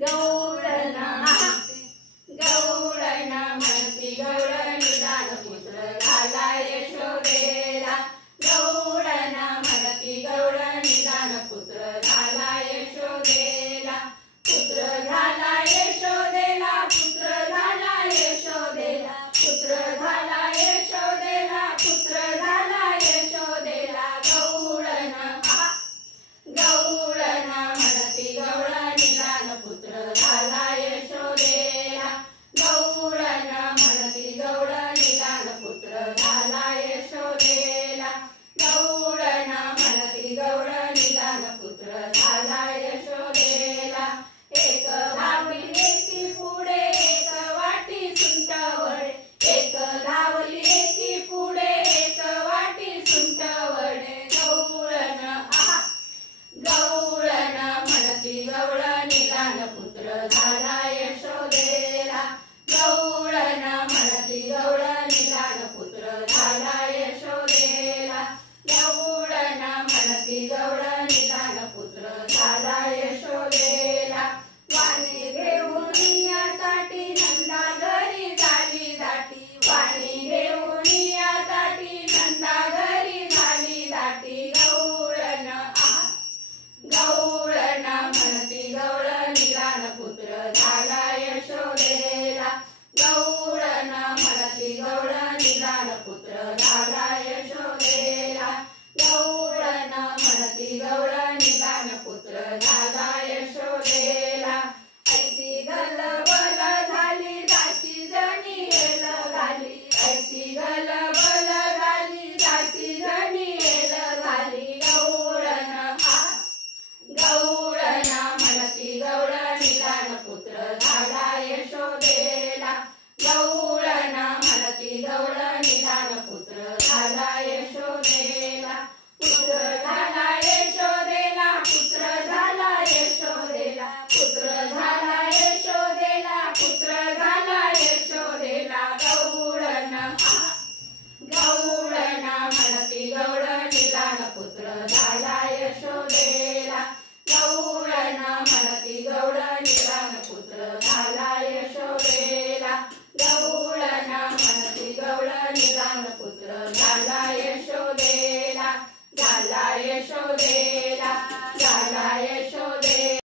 गौळण गौळण म्हणती गौळ निदान पुत्र झाला यशोदेला गौळण म्हणती गौळ निदान पुत्र झाला यशोदेला पुत्र झाला यशोदेला पुत्र झाला यशोदेला पुत्र झाला यशोदेला पुत्र झाला यशोदेला गौळण गौळण म्हणती गौळ निदान पुत्र झाला यशोदेला गौळण म्हणती गौळ निदान पुत्र झाला यशोदेला गौळण म्हणती गौळ निदान पुत्र झाला यशोदेला एक धावली एकी पुढे एक वाटी सुंट वडे एक धावली एकी पुढे एक वाटी सुंट वडे गौळण गौळण म्हणती गौळ निदान पुत्र झाला यशोदेला गौळ